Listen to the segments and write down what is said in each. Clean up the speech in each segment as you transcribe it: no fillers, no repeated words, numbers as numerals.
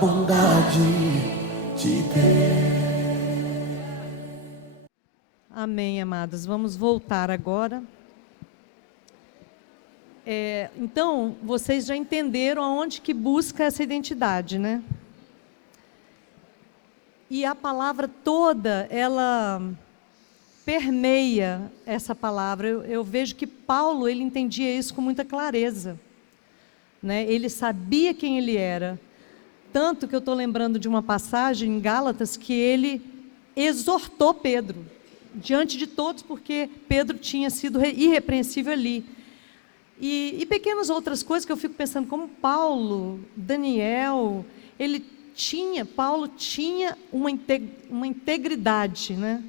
bondade de Deus. Amém, amados. Vamos voltar agora. Então, vocês já entenderam aonde que busca essa identidade, né? E a palavra toda, ela permeia essa palavra. Eu vejo que Paulo, ele entendia isso com muita clareza, né? Ele sabia quem ele era. Tanto que eu estou lembrando de uma passagem em Gálatas que ele exortou Pedro, diante de todos, porque Pedro tinha sido irrepreensível ali. E pequenas outras coisas que eu fico pensando, como Paulo, Daniel, Paulo tinha uma integridade, né?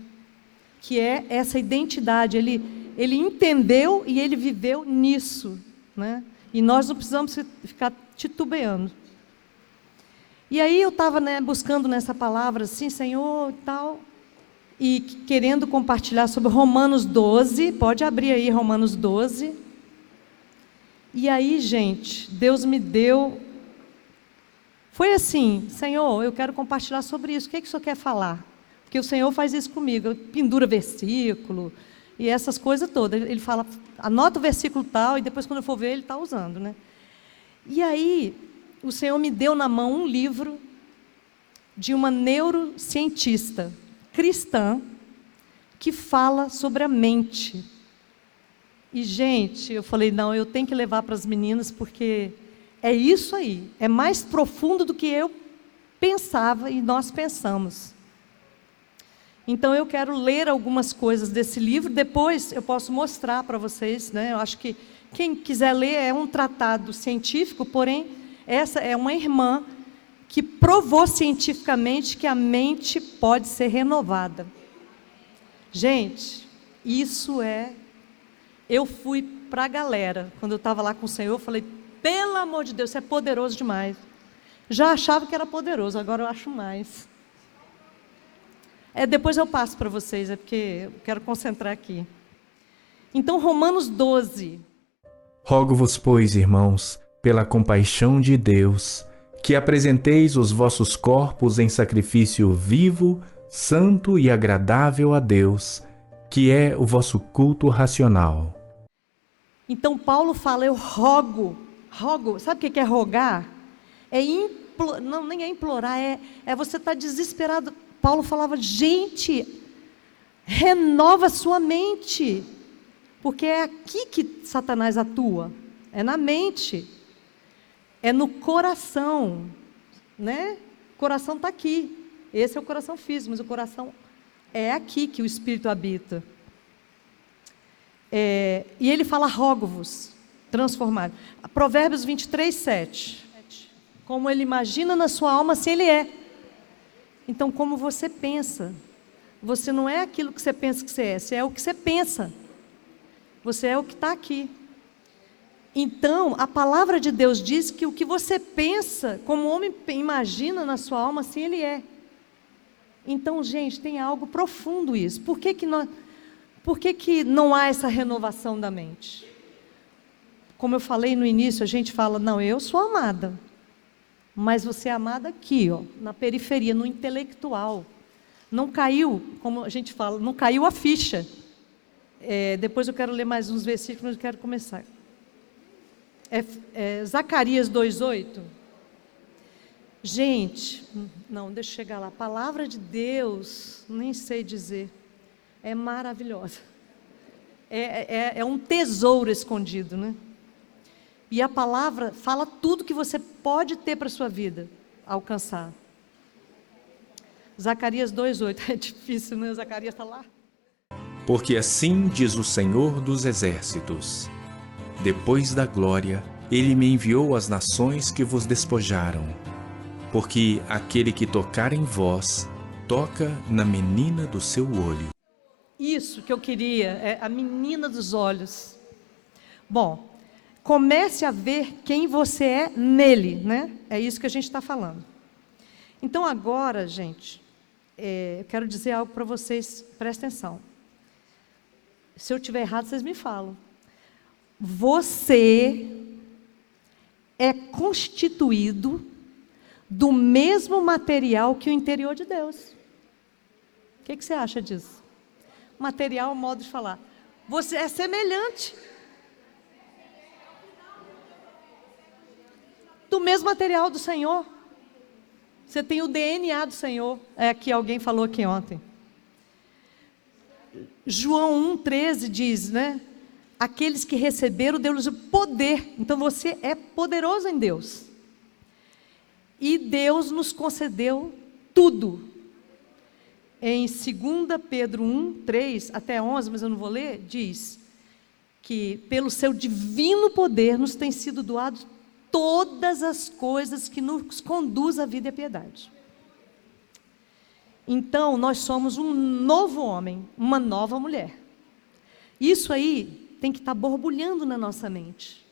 Que é essa identidade, ele entendeu e ele viveu nisso, né? E nós não precisamos ficar titubeando. E aí eu estava, né, buscando nessa palavra assim, Senhor, e tal, e querendo compartilhar sobre Romanos 12, pode abrir aí Romanos 12, e aí, gente, Deus me deu, foi assim, Senhor, eu quero compartilhar sobre isso, o que é que o Senhor quer falar? Porque o Senhor faz isso comigo, pendura versículo, e essas coisas todas, ele fala, anota o versículo tal, e depois quando eu for ver, ele está usando, né? E aí, o Senhor me deu na mão um livro de uma neurocientista cristã que fala sobre a mente. E, gente, eu falei, não, eu tenho que levar para as meninas, porque é isso aí, é mais profundo do que eu pensava e nós pensamos. Então, eu quero ler algumas coisas desse livro, depois eu posso mostrar para vocês, né? Eu acho que quem quiser ler é um tratado científico, porém, essa é uma irmã que provou cientificamente que a mente pode ser renovada. Gente, isso é... Eu fui para a galera, quando eu estava lá com o Senhor, eu falei, pelo amor de Deus, isso é poderoso demais. Já achava que era poderoso, agora eu acho mais. Depois eu passo para vocês, porque eu quero concentrar aqui. Então, Romanos 12. Rogo-vos, pois, irmãos, pela compaixão de Deus, que apresenteis os vossos corpos em sacrifício vivo, santo e agradável a Deus, que é o vosso culto racional. Então, Paulo fala, eu rogo, sabe o que é rogar? Não, nem é implorar, é você estar desesperado. Paulo falava, gente, renova sua mente, porque é aqui que Satanás atua, é na mente, é no coração, né? O coração está aqui, esse é o coração físico, mas o coração é aqui que o Espírito habita. E ele fala, rogo-vos, transformar. Provérbios 23, 7. Como ele imagina na sua alma, assim ele é. Então, como você pensa, você não é aquilo que você pensa que você é o que você pensa. Você é o que está aqui. Então, a palavra de Deus diz que o que você pensa, como o homem imagina na sua alma, assim ele é. Então, gente, tem algo profundo isso. Por que que não há essa renovação da mente? Como eu falei no início, a gente fala, não, eu sou amada. Mas você é amada aqui, ó, na periferia, no intelectual. Não caiu, como a gente fala, não caiu a ficha. Depois eu quero ler mais uns versículos, mas eu quero começar. Zacarias 2:8. Gente, não, deixa eu chegar lá. A palavra de Deus, nem sei dizer, é maravilhosa. É um tesouro escondido, né? E a palavra fala tudo que você pode ter para a sua vida, alcançar. Zacarias 2:8, é difícil, né? Zacarias está lá. Porque assim diz o Senhor dos Exércitos: depois da glória, ele me enviou às nações que vos despojaram. Porque aquele que tocar em vós, toca na menina do seu olho. Isso que eu queria, é a menina dos olhos. Bom, comece a ver quem você é nele, né? É isso que a gente está falando. Então agora, gente, eu quero dizer algo para vocês, presta atenção. Se eu estiver errado, vocês me falam. Você é constituído do mesmo material que o interior de Deus. O que você acha disso? Material, modo de falar. Você é semelhante. Do mesmo material do Senhor. Você tem o DNA do Senhor. É que alguém falou aqui ontem. João 1,13 diz, né? Aqueles que receberam, deu-lhes o poder. Então você é poderoso em Deus. E Deus nos concedeu tudo. Em 2 Pedro 1,3 até 11, mas eu não vou ler, diz que pelo seu divino poder nos tem sido doado todas as coisas que nos conduzem à vida e à piedade. Então, nós somos um novo homem, uma nova mulher. Isso aí tem que estar borbulhando na nossa mente.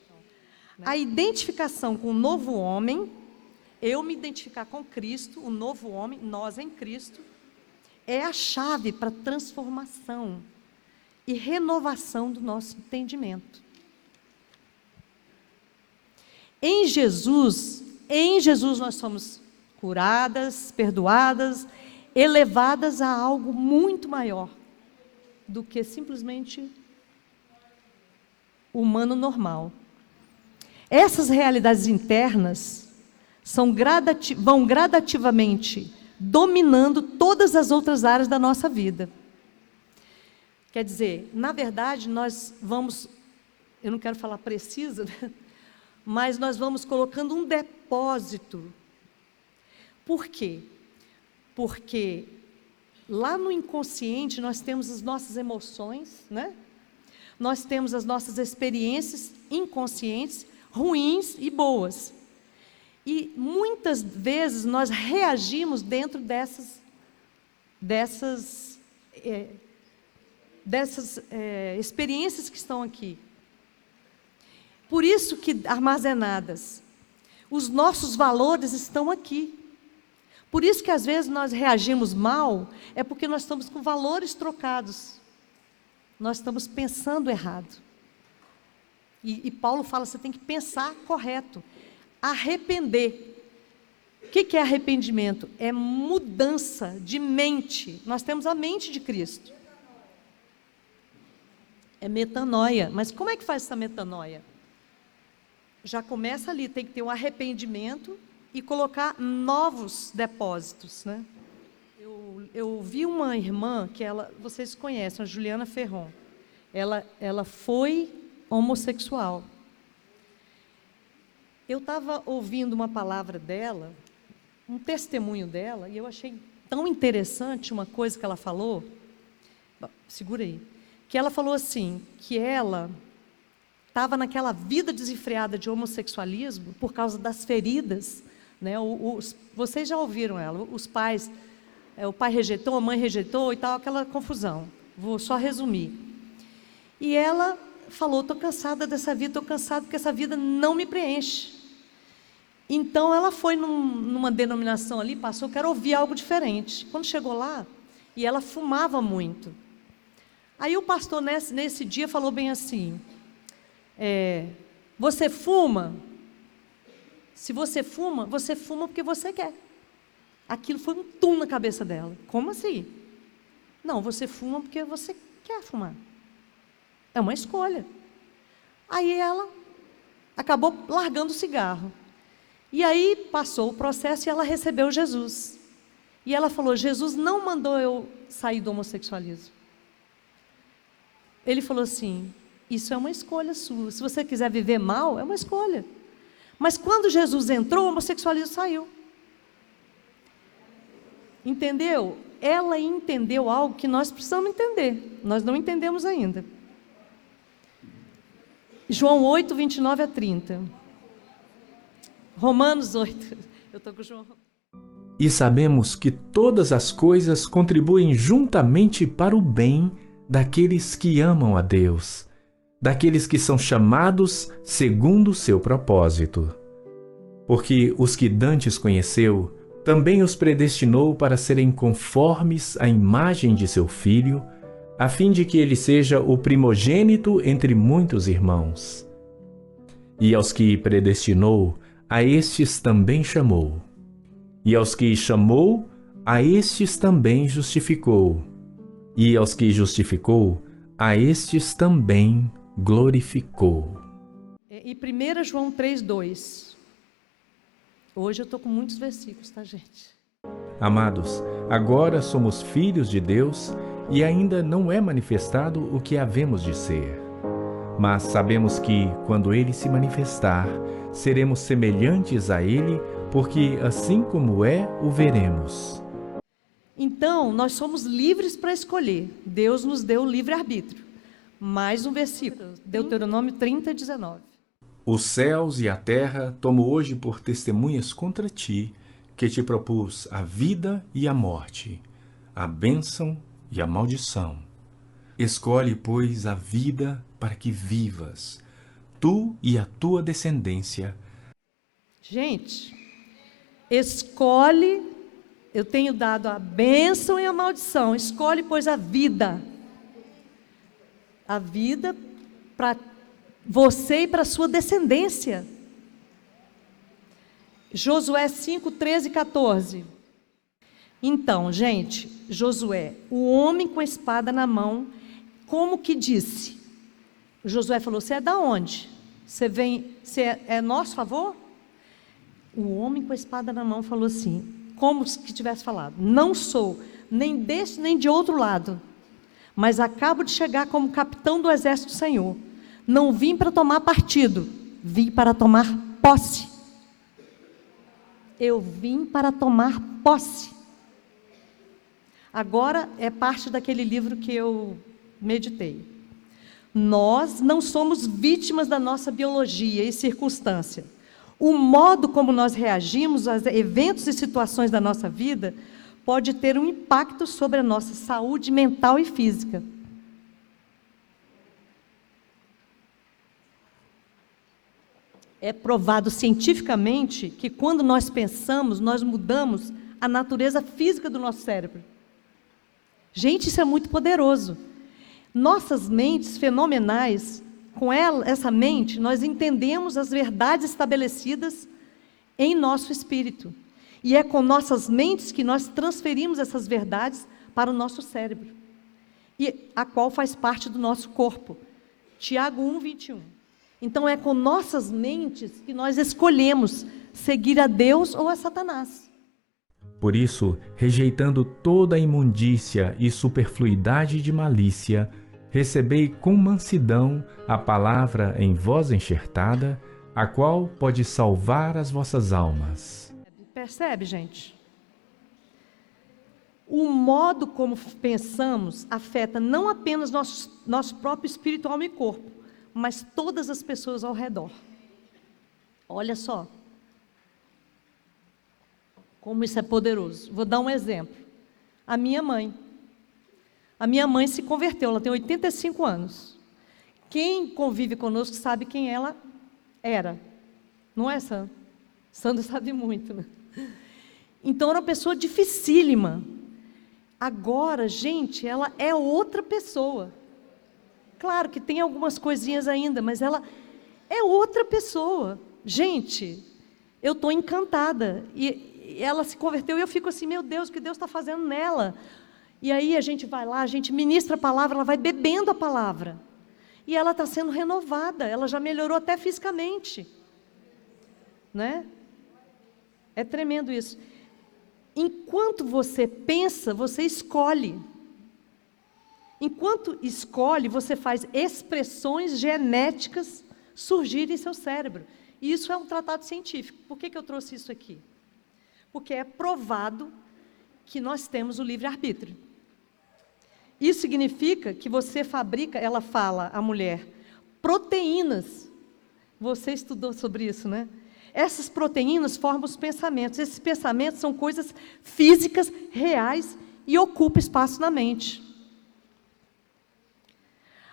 A identificação com o novo homem, eu me identificar com Cristo, o novo homem, nós em Cristo, é a chave para transformação e renovação do nosso entendimento. Em Jesus nós somos curadas, perdoadas, elevadas a algo muito maior do que simplesmente humano normal. Essas realidades internas vão gradativamente dominando todas as outras áreas da nossa vida. Quer dizer, na verdade, nós vamos, eu não quero falar precisa, né? Mas nós vamos colocando um depósito. Por quê? Porque lá no inconsciente nós temos as nossas emoções, né? Nós temos as nossas experiências inconscientes, ruins e boas. E muitas vezes nós reagimos dentro dessas experiências que estão aqui. Por isso que armazenadas, os nossos valores estão aqui. Por isso que às vezes nós reagimos mal, é porque nós estamos com valores trocados. Nós estamos pensando errado. E Paulo fala, você tem que pensar correto. Arrepender. O que é arrependimento? É mudança de mente. Nós temos a mente de Cristo. É metanoia. Mas como é que faz essa metanoia? Já começa ali, tem que ter um arrependimento e colocar novos depósitos, né? Eu vi uma irmã que vocês conhecem, a Juliana Ferron. Ela foi homossexual. Eu estava ouvindo uma palavra dela, um testemunho dela, e eu achei tão interessante uma coisa que ela falou. Segura aí. Que ela falou assim, que ela estava naquela vida desenfreada de homossexualismo por causa das feridas, né? Vocês já ouviram ela, os pais, o pai rejeitou, a mãe rejeitou e tal, aquela confusão. Vou só resumir. E ela falou, estou cansada dessa vida, estou cansada porque essa vida não me preenche. Então ela foi numa denominação ali, passou, quero ouvir algo diferente. Quando chegou lá, e ela fumava muito. Aí o pastor nesse dia falou bem assim, você fuma? Se você fuma porque você quer. Aquilo foi um tum na cabeça dela. Como assim? Não, você fuma porque você quer fumar. É uma escolha. Aí ela acabou largando o cigarro. E aí passou o processo e ela recebeu Jesus. E ela falou, Jesus não mandou eu sair do homossexualismo. Ele falou assim, isso é uma escolha sua. Se você quiser viver mal, é uma escolha. Mas quando Jesus entrou, o homossexualismo saiu. Entendeu? Ela entendeu algo que nós precisamos entender. Nós não entendemos ainda. João 8, 29 a 30. Romanos 8. Eu estou com o João. E sabemos que todas as coisas contribuem juntamente para o bem daqueles que amam a Deus, daqueles que são chamados segundo o seu propósito. Porque os que dantes conheceu, também os predestinou para serem conformes à imagem de seu Filho, a fim de que ele seja o primogênito entre muitos irmãos. E aos que predestinou, a estes também chamou. E aos que chamou, a estes também justificou. E aos que justificou, a estes também glorificou. E 1 João 3:2. Hoje eu estou com muitos versículos, tá, gente? Amados, agora somos filhos de Deus e ainda não é manifestado o que havemos de ser. Mas sabemos que, quando Ele se manifestar, seremos semelhantes a Ele, porque assim como é, o veremos. Então, nós somos livres para escolher. Deus nos deu o livre-arbítrio. Mais um versículo, Deuteronômio 30:19. Os céus e a terra tomo hoje por testemunhas contra ti, que te propus a vida e a morte, a bênção e a maldição. Escolhe, pois, a vida para que vivas, tu e a tua descendência. Gente, escolhe, eu tenho dado a bênção e a maldição, escolhe, pois, a vida. A vida para você e para a sua descendência. Josué 5:13-14. Então, gente, Josué, o homem com a espada na mão, como que disse? Josué falou: você é da onde? Você é nosso favor? O homem com a espada na mão falou assim, como se tivesse falado: não sou nem deste nem de outro lado, mas acabo de chegar como capitão do exército do Senhor. Não vim para tomar partido, vim para tomar posse. Eu vim para tomar posse. Agora é parte daquele livro que eu meditei. Nós não somos vítimas da nossa biologia e circunstância. O modo como nós reagimos aos eventos e situações da nossa vida pode ter um impacto sobre a nossa saúde mental e física. É provado cientificamente que quando nós pensamos, nós mudamos a natureza física do nosso cérebro. Gente, isso é muito poderoso. Nossas mentes fenomenais, com essa mente, nós entendemos as verdades estabelecidas em nosso espírito. E é com nossas mentes que nós transferimos essas verdades para o nosso cérebro, e a qual faz parte do nosso corpo. Tiago 1:21. Então é com nossas mentes que nós escolhemos seguir a Deus ou a Satanás. Por isso, rejeitando toda a imundícia e superfluidade de malícia, recebei com mansidão a palavra em vós enxertada, a qual pode salvar as vossas almas. Percebe, gente? O modo como pensamos afeta não apenas nosso próprio espírito, alma e corpo, mas todas as pessoas ao redor. Olha só como isso é poderoso. Vou dar um exemplo. A minha mãe se converteu, ela tem 85 anos. Quem convive conosco sabe quem ela era. Não é, Sandra? Sandra sabe muito, né? Então, era uma pessoa dificílima. Agora, gente, ela é outra pessoa. Claro que tem algumas coisinhas ainda, mas ela é outra pessoa. Gente, eu estou encantada. E ela se converteu e eu fico assim, meu Deus, o que Deus está fazendo nela? E aí a gente vai lá, a gente ministra a palavra, ela vai bebendo a palavra. E ela está sendo renovada, ela já melhorou até fisicamente. Né? É tremendo isso. Enquanto você pensa, você escolhe. Enquanto escolhe, você faz expressões genéticas surgirem em seu cérebro. E isso é um tratado científico. Por que eu trouxe isso aqui? Porque é provado que nós temos o livre-arbítrio. Isso significa que você fabrica, ela fala, a mulher, proteínas. Você estudou sobre isso, né? Essas proteínas formam os pensamentos. Esses pensamentos são coisas físicas, reais, e ocupam espaço na mente.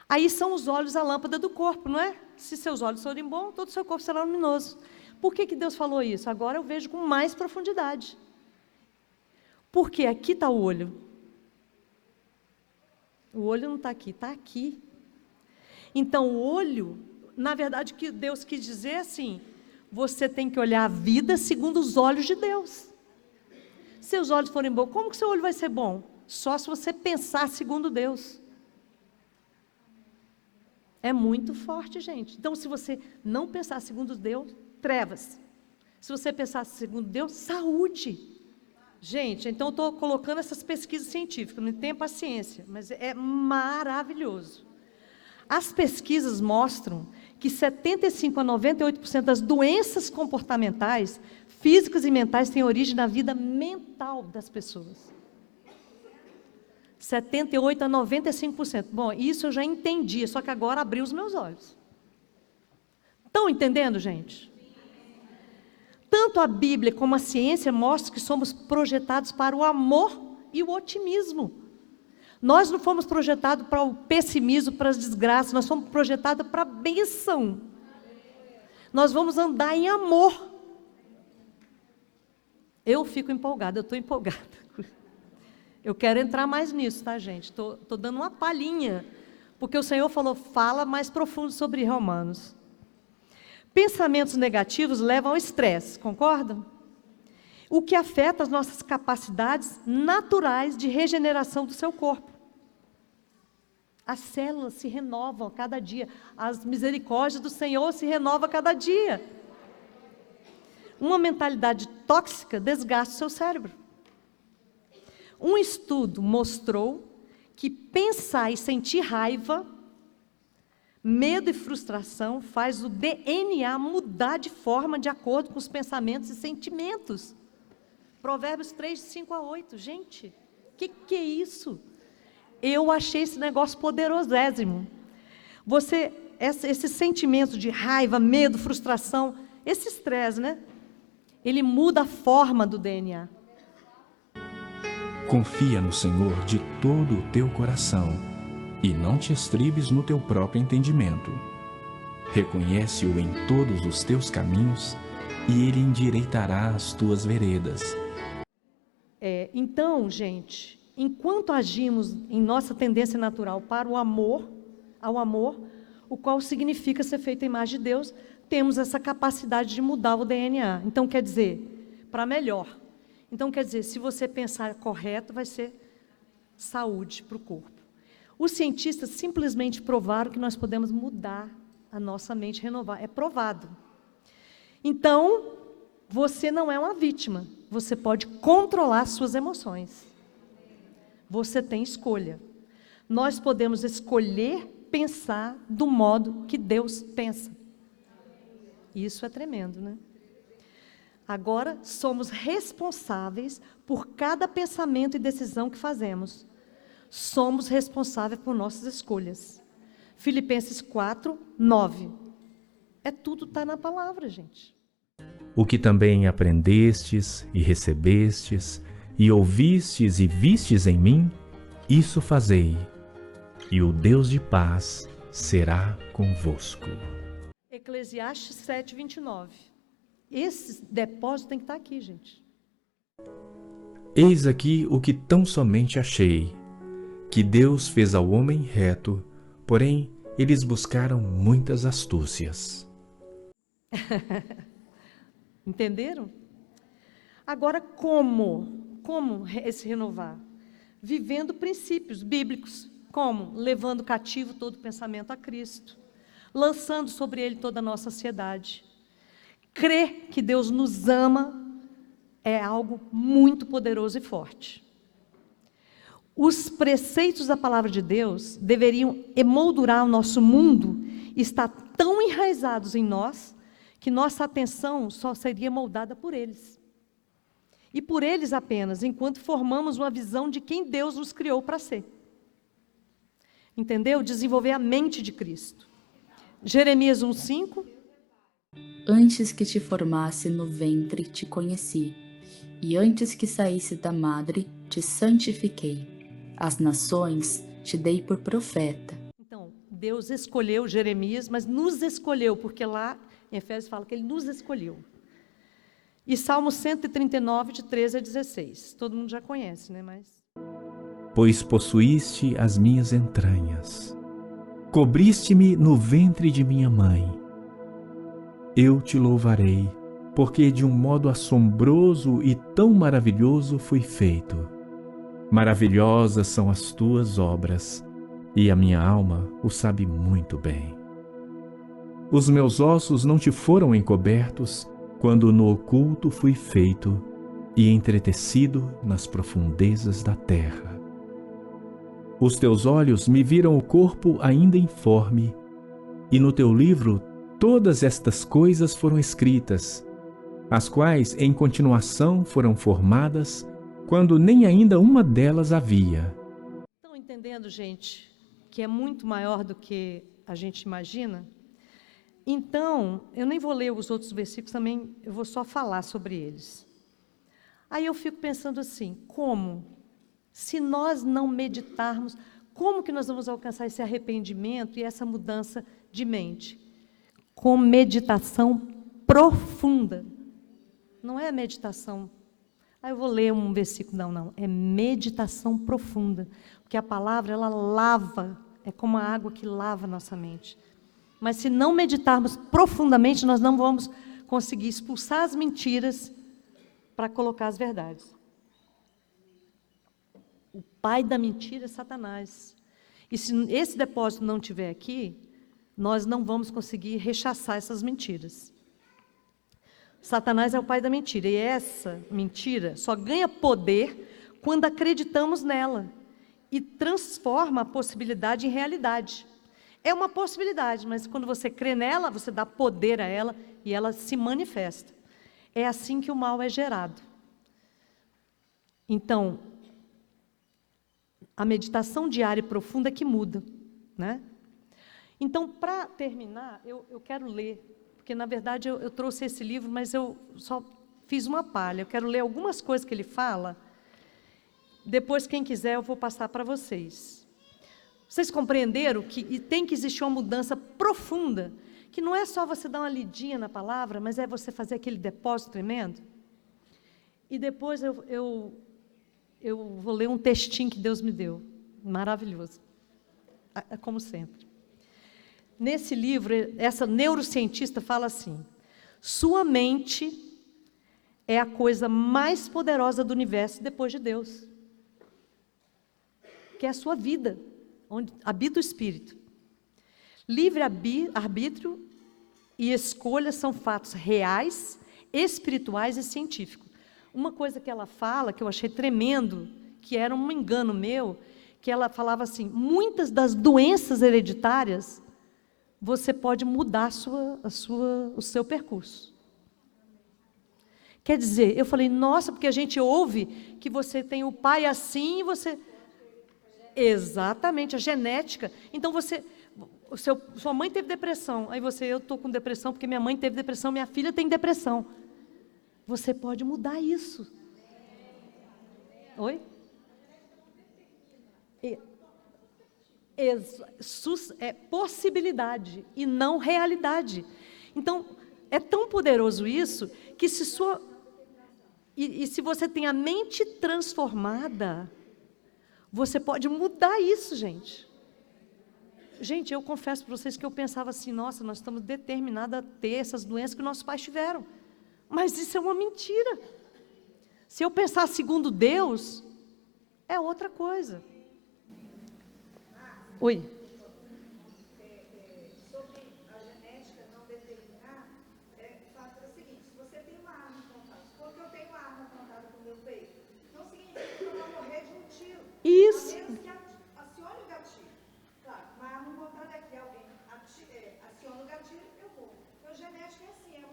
Aí são os olhos a lâmpada do corpo, não é? Se seus olhos forem bons, todo o seu corpo será luminoso. Por que Deus falou isso? Agora eu vejo com mais profundidade. Porque aqui está o olho. O olho não está aqui, está aqui. Então, o olho, na verdade, o que Deus quis dizer é assim, você tem que olhar a vida segundo os olhos de Deus. Seus olhos forem bons, como que seu olho vai ser bom? Só se você pensar segundo Deus. É muito forte, gente. Então, se você não pensar segundo Deus, trevas. Se você pensar segundo Deus, saúde. Gente, então eu estou colocando essas pesquisas científicas, não tenho paciência, mas é maravilhoso. As pesquisas mostram que 75% a 98% das doenças comportamentais, físicas e mentais, têm origem na vida mental das pessoas. 78% a 95%. Bom, isso eu já entendia, só que agora abriu os meus olhos. Estão entendendo, gente? Tanto a Bíblia como a ciência mostram que somos projetados para o amor e o otimismo. Nós não fomos projetados para o pessimismo, para as desgraças, nós fomos projetados para a bênção. Nós vamos andar em amor. Eu fico empolgada, eu estou empolgada. Eu quero entrar mais nisso, tá, gente? Estou dando uma palhinha, porque o Senhor falou, fala mais profundo sobre Romanos. Pensamentos negativos levam ao estresse, concordam? O que afeta as nossas capacidades naturais de regeneração do seu corpo. As células se renovam a cada dia, as misericórdias do Senhor se renovam a cada dia. Uma mentalidade tóxica desgasta o seu cérebro. Um estudo mostrou que pensar e sentir raiva, medo e frustração faz o DNA mudar de forma de acordo com os pensamentos e sentimentos. Provérbios 3, 5 a 8. Gente, que é isso? Eu achei esse negócio poderosésimo. Esse sentimento de raiva, medo, frustração, esse estresse, né? Ele muda a forma do DNA. Confia no Senhor de todo o teu coração e não te estribes no teu próprio entendimento. Reconhece-o em todos os teus caminhos e Ele endireitará as tuas veredas. Então, gente, enquanto agimos em nossa tendência natural para o amor, ao amor, o qual significa ser feito à imagem de Deus, temos essa capacidade de mudar o DNA. Então, quer dizer, para melhor. Então, quer dizer, se você pensar correto, vai ser saúde para o corpo. Os cientistas simplesmente provaram que nós podemos mudar a nossa mente, renovar. É provado. Então, você não é uma vítima. Você pode controlar suas emoções. Você tem escolha. Nós podemos escolher pensar do modo que Deus pensa. Isso é tremendo, né? Agora, somos responsáveis por cada pensamento e decisão que fazemos. Somos responsáveis por nossas escolhas. Filipenses 4, 9. Tudo está na palavra, gente. O que também aprendestes e recebestes, e ouvistes e vistes em mim, isso fazei, e o Deus de paz será convosco. Eclesiastes 7, 29. Esse depósito tem que estar aqui, gente. Eis aqui o que tão somente achei, que Deus fez ao homem reto, porém eles buscaram muitas astúcias. Entenderam? Agora, como se renovar? Vivendo princípios bíblicos. Como? Levando cativo todo pensamento a Cristo. Lançando sobre ele toda a nossa ansiedade. Crer que Deus nos ama é algo muito poderoso e forte. Os preceitos da palavra de Deus deveriam emoldurar o nosso mundo e estar tão enraizados em nós que nossa atenção só seria moldada por eles. E por eles apenas, enquanto formamos uma visão de quem Deus nos criou para ser. Entendeu? Desenvolver a mente de Cristo. Jeremias 1:5. Antes que te formasse no ventre, te conheci, e antes que saísse da madre, te santifiquei. As nações te dei por profeta. Então, Deus escolheu Jeremias, mas nos escolheu, porque lá em Efésios fala que Ele nos escolheu. E Salmo 139, de 13 a 16. Todo mundo já conhece, né? Mas... Pois possuíste as minhas entranhas, cobriste-me no ventre de minha mãe. Eu te louvarei porque de um modo assombroso e tão maravilhoso fui feito. Maravilhosas são as tuas obras, e a minha alma o sabe muito bem. Os meus ossos não te foram encobertos, quando no oculto fui feito e entretecido nas profundezas da terra. Os teus olhos me viram o corpo ainda informe, e no teu livro todas estas coisas foram escritas, as quais em continuação foram formadas, quando nem ainda uma delas havia. Estão entendendo, gente, que é muito maior do que a gente imagina? Então, eu nem vou ler os outros versículos também, eu vou só falar sobre eles. Aí eu fico pensando assim, como? Se nós não meditarmos, como que nós vamos alcançar esse arrependimento e essa mudança de mente? Com meditação profunda. Não é meditação. Aí eu vou ler um versículo, não. É meditação profunda. Porque a palavra, ela lava, é como a água que lava a nossa mente. Mas se não meditarmos profundamente, nós não vamos conseguir expulsar as mentiras para colocar as verdades. O pai da mentira é Satanás. E se esse depósito não estiver aqui, nós não vamos conseguir rechaçar essas mentiras. Satanás é o pai da mentira, e essa mentira só ganha poder quando acreditamos nela e transforma a possibilidade em realidade. É uma possibilidade, mas quando você crê nela, você dá poder a ela e ela se manifesta. É assim que o mal é gerado. Então, a meditação diária e profunda é que muda, né? Então, para terminar, eu quero ler, porque, na verdade, eu trouxe esse livro, mas eu só fiz uma palha. Eu quero ler algumas coisas que ele fala. Depois, quem quiser, eu vou passar para vocês. Vocês compreenderam que tem que existir uma mudança profunda, que não é só você dar uma lidinha na palavra, mas é você fazer aquele depósito tremendo? E depois eu vou ler um textinho que Deus me deu, maravilhoso, como sempre. Nesse livro, essa neurocientista fala assim: sua mente é a coisa mais poderosa do universo depois de Deus, que é a sua vida, onde habita o Espírito. Livre-arbítrio e escolha são fatos reais, espirituais e científicos. Uma coisa que ela fala, que eu achei tremendo, que era um engano meu, que ela falava assim, muitas das doenças hereditárias, você pode mudar o seu percurso. Quer dizer, eu falei, nossa, porque a gente ouve que você tem o pai assim e você... Exatamente, a genética. Então, sua mãe teve depressão, aí eu estou com depressão porque minha mãe teve depressão, minha filha tem depressão. Você pode mudar isso. Oi? É possibilidade e não realidade. Então, é tão poderoso isso, que se se você tem a mente transformada, você pode mudar isso, gente. Gente, eu confesso para vocês que eu pensava assim, nossa, nós estamos determinados a ter essas doenças que nossos pais tiveram. Mas isso é uma mentira. Se eu pensar segundo Deus, é outra coisa. Oi. Sobre a genética não determinar, o fato é o seguinte, se você tem uma arma apontada, porque eu tenho uma arma apontada no meu peito, não significa que eu vou morrer de um tiro. Isso. A menos que acione o gatilho. Claro, uma arma apontada aqui, alguém aciona o gatilho, eu vou. Então, genética é assim,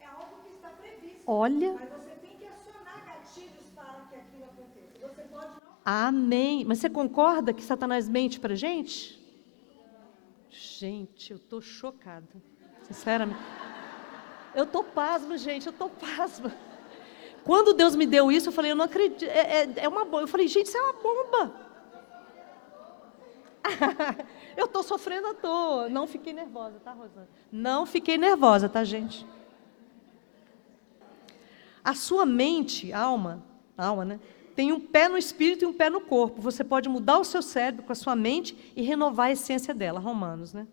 é algo que está previsto. Olha. Mas você tem que acionar gatilhos para que aquilo aconteça. Você pode não... Amém. Mas você concorda que Satanás mente para a gente? Gente, eu estou chocada. Sinceramente. Eu estou pasma, gente, eu estou pasma. Quando Deus me deu isso, eu falei, eu não acredito, é uma bomba. Eu falei, gente, isso é uma bomba. Eu estou sofrendo à toa. Não fiquei nervosa, tá, Rosana? Não fiquei nervosa, tá, gente? A sua mente, alma, né? Tem um pé no espírito e um pé no corpo. Você pode mudar o seu cérebro com a sua mente e renovar a essência dela, Romanos, né?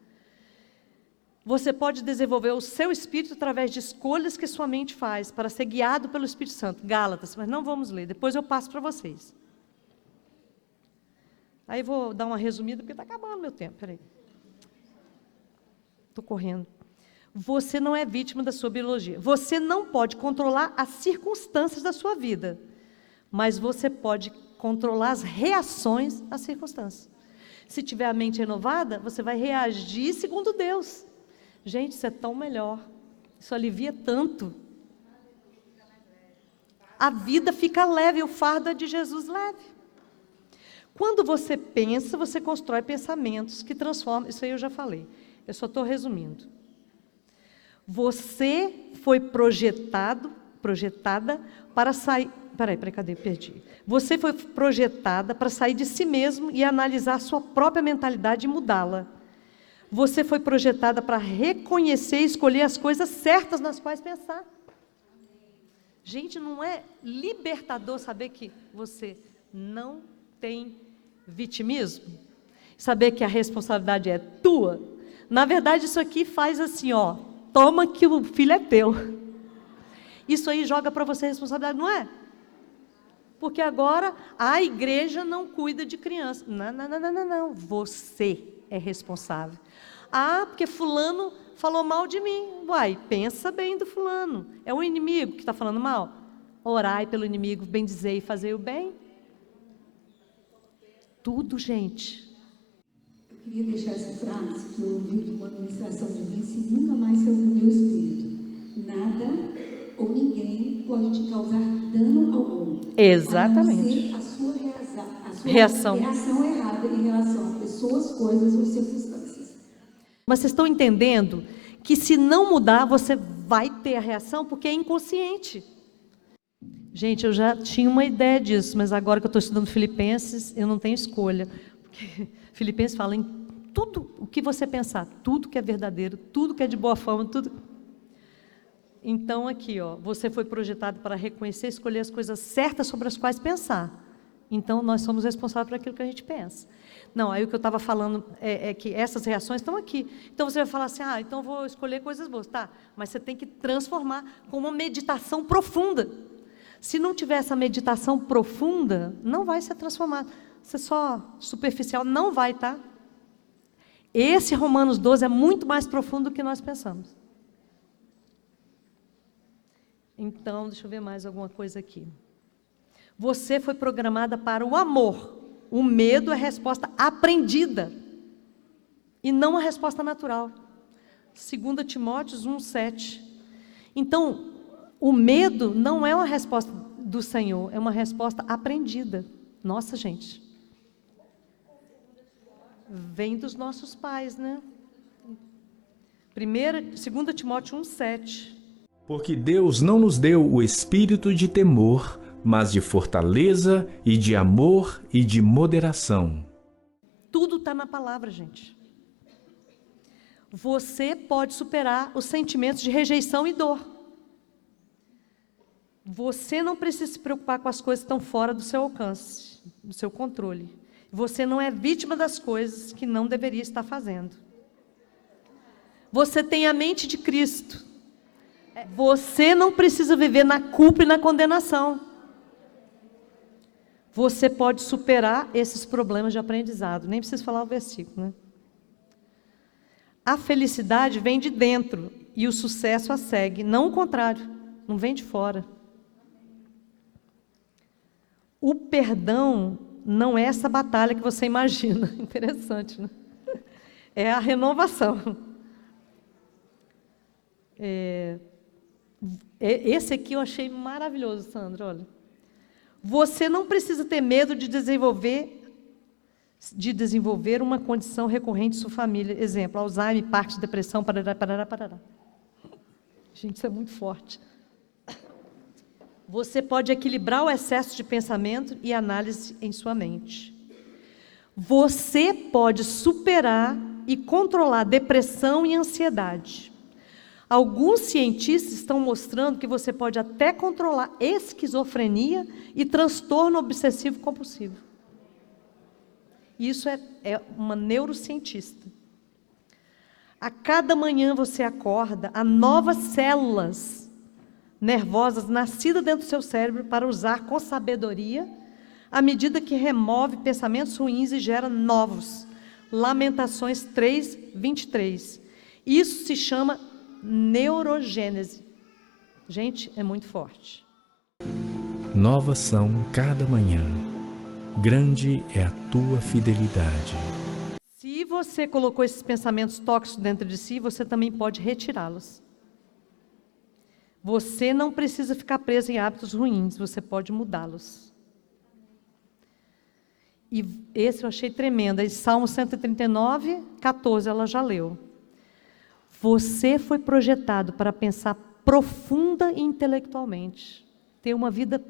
Você pode desenvolver o seu espírito através de escolhas que sua mente faz para ser guiado pelo Espírito Santo. Gálatas, mas não vamos ler, depois eu passo para vocês. Aí vou dar uma resumida, porque está acabando meu tempo, peraí. Estou correndo. Você não é vítima da sua biologia. Você não pode controlar as circunstâncias da sua vida, mas você pode controlar as reações às circunstâncias. Se tiver a mente renovada, você vai reagir segundo Deus. Gente, isso é tão melhor. Isso alivia tanto. A vida fica leve, o fardo é de Jesus leve. Quando você pensa, você constrói pensamentos que transformam. Isso aí eu já falei. Eu só estou resumindo. Você foi projetada para sair... Peraí, cadê? Perdi. Você foi projetada para sair de si mesmo e analisar a sua própria mentalidade e mudá-la. Você foi projetada para reconhecer e escolher as coisas certas nas quais pensar. Gente, não é libertador saber que você não tem vitimismo? Saber que a responsabilidade é tua? Na verdade, isso aqui faz assim, ó, toma que o filho é teu. Isso aí joga para você a responsabilidade, não é? Porque agora a igreja não cuida de criança. Não. Você é responsável. Ah, porque fulano falou mal de mim. Uai, pensa bem do fulano. É o inimigo que está falando mal? Orai pelo inimigo, bendizei e fazer o bem. Tudo, gente. Eu queria deixar essa frase que eu ouvi de uma administração de vício e nunca mais saiu do meu espírito. Nada ou ninguém pode te causar dano algum. Exatamente. A sua reação errada em relação a pessoas, coisas ou circunstâncias. Mas vocês estão entendendo que se não mudar, você vai ter a reação, porque é inconsciente. Gente, eu já tinha uma ideia disso, mas agora que eu estou estudando Filipenses, eu não tenho escolha. Porque Filipenses fala em tudo o que você pensar, tudo que é verdadeiro, tudo que é de boa fama, tudo... Então, aqui, ó, você foi projetado para reconhecer e escolher as coisas certas sobre as quais pensar. Então, nós somos responsáveis por aquilo que a gente pensa. Não, aí o que eu estava falando é que essas reações estão aqui. Então, você vai falar assim, então eu vou escolher coisas boas. Tá, mas você tem que transformar com uma meditação profunda. Se não tiver essa meditação profunda, não vai ser transformado. Você só superficial, não vai, tá? Esse Romanos 12 é muito mais profundo do que nós pensamos. Então, deixa eu ver mais alguma coisa aqui. Você foi programada para o amor. O medo é resposta aprendida e não a resposta natural. 2 Timóteo 1:7. Então, o medo não é uma resposta do Senhor, é uma resposta aprendida. Nossa, gente. Vem dos nossos pais, né? 2 Timóteo 1:7. Porque Deus não nos deu o espírito de temor, mas de fortaleza e de amor e de moderação. Tudo está na palavra, gente. Você pode superar os sentimentos de rejeição e dor. Você não precisa se preocupar com as coisas que estão fora do seu alcance, do seu controle. Você não é vítima das coisas que não deveria estar fazendo. Você tem a mente de Cristo. Você não precisa viver na culpa e na condenação. Você pode superar esses problemas de aprendizado. Nem preciso falar o versículo, né? A felicidade vem de dentro e o sucesso a segue, não o contrário, não vem de fora. O perdão não é essa batalha que você imagina. Interessante, né? É a renovação. Esse aqui eu achei maravilhoso, Sandra, olha. Você não precisa ter medo de desenvolver uma condição recorrente de sua família. Exemplo, Alzheimer, Parkinson, depressão, parará. Gente, isso é muito forte. Você pode equilibrar o excesso de pensamento e análise em sua mente. Você pode superar e controlar depressão e ansiedade. Alguns cientistas estão mostrando que você pode até controlar esquizofrenia e transtorno obsessivo compulsivo. Isso é uma neurocientista. A cada manhã você acorda, há novas células nervosas nascidas dentro do seu cérebro para usar com sabedoria, à medida que remove pensamentos ruins e gera novos. Lamentações 3, 23. Isso se chama neurogênese. Gente, é muito forte. Novas são cada manhã. Grande é a tua fidelidade. Se você colocou esses pensamentos tóxicos dentro de si, você também pode retirá-los. Você não precisa ficar preso em hábitos ruins, você pode mudá-los. E esse eu achei tremendo. Aí, Salmo 139, 14, ela já leu. Você foi projetado para pensar profunda e intelectualmente. Ter uma vida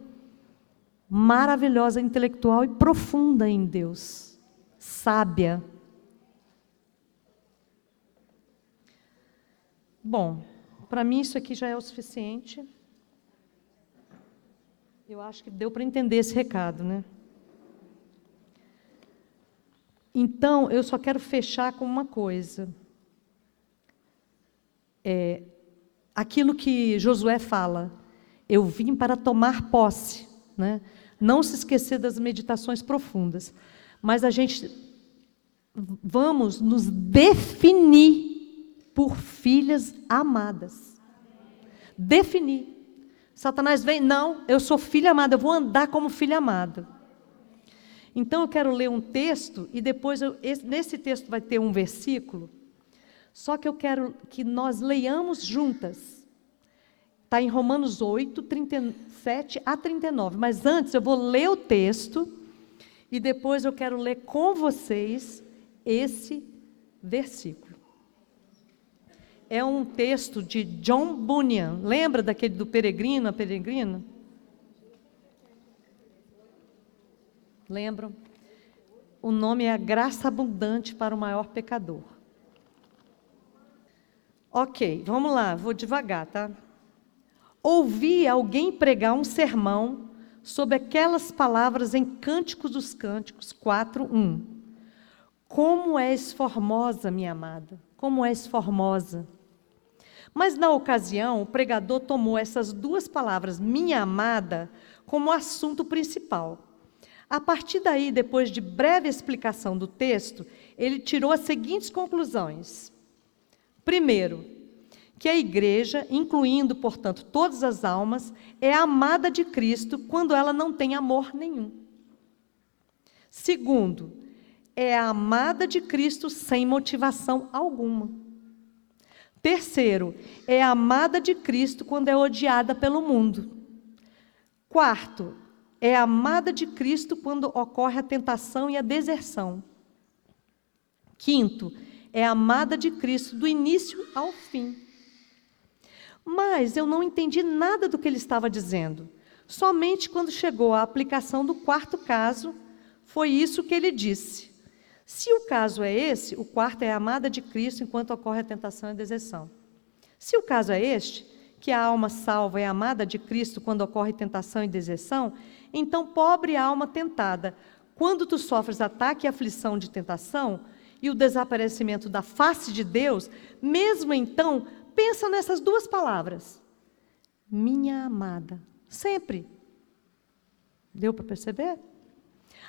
maravilhosa, intelectual e profunda em Deus. Sábia. Bom, para mim isso aqui já é o suficiente. Eu acho que deu para entender esse recado, né? Então, eu só quero fechar com uma coisa. Aquilo que Josué fala, eu vim para tomar posse, né? Não se esquecer das meditações profundas, mas a gente vamos nos definir por filhas amadas. Definir. Satanás vem, não, eu sou filha amada, eu vou andar como filha amada. Então eu quero ler um texto, e depois, nesse texto vai ter um versículo, só que eu quero que nós leiamos juntas. Está em Romanos 8, 37 a 39. Mas antes eu vou ler o texto, e depois eu quero ler com vocês esse versículo. É um texto de John Bunyan. Lembra daquele do peregrino, a peregrina? Lembram? O nome é A Graça Abundante para o Maior Pecador. Ok, vamos lá, vou devagar, tá? Ouvi alguém pregar um sermão sobre aquelas palavras em Cânticos dos Cânticos 4:1. Como és formosa, minha amada, como és formosa. Mas na ocasião, o pregador tomou essas duas palavras, minha amada, como assunto principal. A partir daí, depois de breve explicação do texto, ele tirou as seguintes conclusões. Primeiro, que a igreja, incluindo, portanto, todas as almas, é amada de Cristo quando ela não tem amor nenhum. Segundo, é amada de Cristo sem motivação alguma. Terceiro, é amada de Cristo quando é odiada pelo mundo. Quarto, é amada de Cristo quando ocorre a tentação e a deserção. Quinto, é amada de Cristo do início ao fim. Mas eu não entendi nada do que ele estava dizendo. Somente quando chegou à aplicação do quarto caso, foi isso que ele disse. Se o caso é esse, o quarto é amada de Cristo enquanto ocorre a tentação e a deserção. Se o caso é este, que a alma salva é amada de Cristo quando ocorre tentação e deserção, então, pobre alma tentada, quando tu sofres ataque e aflição de tentação e o desaparecimento da face de Deus, mesmo então, pensa nessas duas palavras. Minha amada. Sempre. Deu para perceber?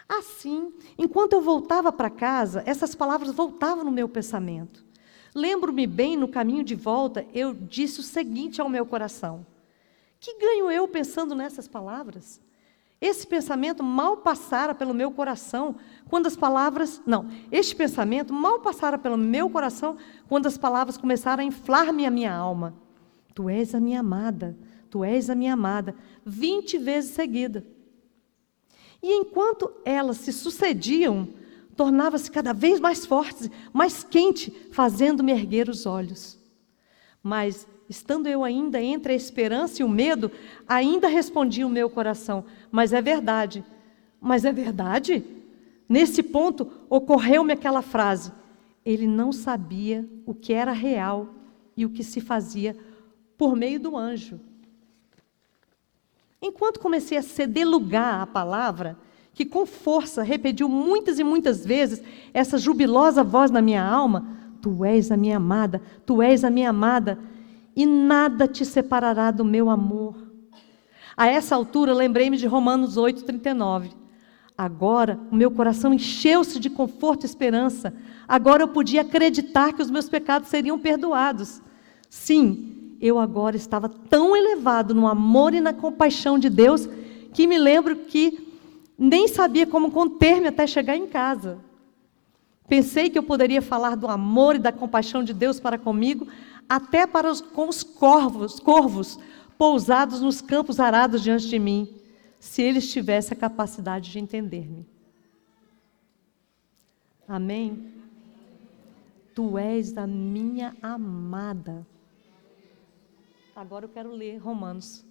Assim, enquanto eu voltava para casa, essas palavras voltavam no meu pensamento. Lembro-me bem, no caminho de volta, eu disse o seguinte ao meu coração. Que ganho eu pensando nessas palavras? Esse pensamento mal passara pelo meu coração quando as palavras... Não, este pensamento mal passara pelo meu coração quando as palavras começaram a inflar-me a minha alma. Tu és a minha amada, tu és a minha amada, 20 vezes seguida. E enquanto elas se sucediam, tornava-se cada vez mais forte, mais quente, fazendo-me erguer os olhos. Mas, estando eu ainda entre a esperança e o medo, ainda respondia o meu coração, mas é verdade. Mas é verdade? Nesse ponto, ocorreu-me aquela frase, ele não sabia o que era real e o que se fazia por meio do anjo. Enquanto comecei a ceder lugar à palavra, que com força repetiu muitas e muitas vezes essa jubilosa voz na minha alma, tu és a minha amada, tu és a minha amada, e nada te separará do meu amor. A essa altura, lembrei-me de Romanos 8:39. Agora, o meu coração encheu-se de conforto e esperança. Agora eu podia acreditar que os meus pecados seriam perdoados. Sim, eu agora estava tão elevado no amor e na compaixão de Deus, que me lembro que nem sabia como conter-me até chegar em casa. Pensei que eu poderia falar do amor e da compaixão de Deus para comigo, até com os corvos pousados nos campos arados diante de mim, se eles tivessem a capacidade de entender-me. Amém? Tu és a minha amada. Agora eu quero ler Romanos.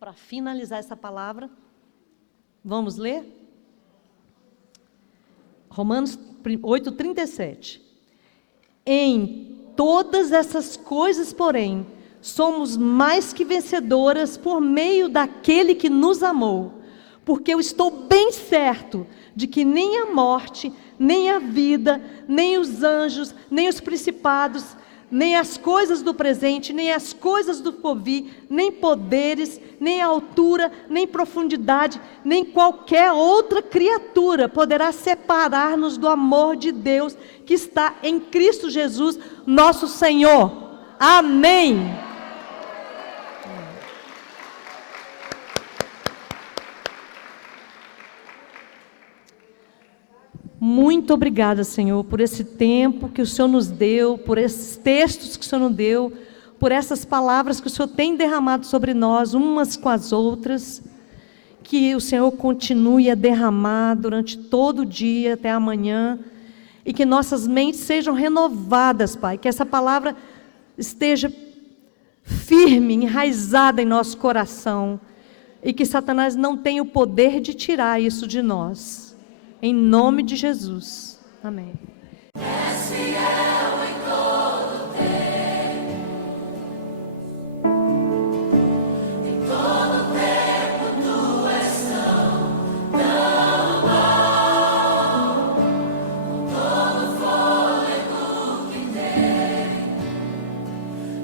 Para finalizar essa palavra, vamos ler? Romanos 8:37. Em todas essas coisas, porém, somos mais que vencedoras por meio daquele que nos amou, porque eu estou bem certo de que nem a morte, nem a vida, nem os anjos, nem os principados, nem as coisas do presente, nem as coisas do porvir, nem poderes, nem altura, nem profundidade, nem qualquer outra criatura poderá separar-nos do amor de Deus que está em Cristo Jesus, nosso Senhor. Amém. Muito obrigada, Senhor, por esse tempo que o Senhor nos deu, por esses textos que o Senhor nos deu, por essas palavras que o Senhor tem derramado sobre nós, umas com as outras, que o Senhor continue a derramar durante todo o dia até amanhã, e que nossas mentes sejam renovadas, Pai, que essa palavra esteja firme, enraizada em nosso coração, e que Satanás não tenha o poder de tirar isso de nós. Em nome de Jesus. Amém. És fiel em todo tempo. Em todo tempo tu és tão bom. Com todo fôlego que tem,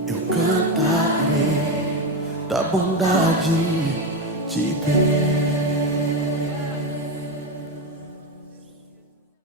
eu cantarei da bondade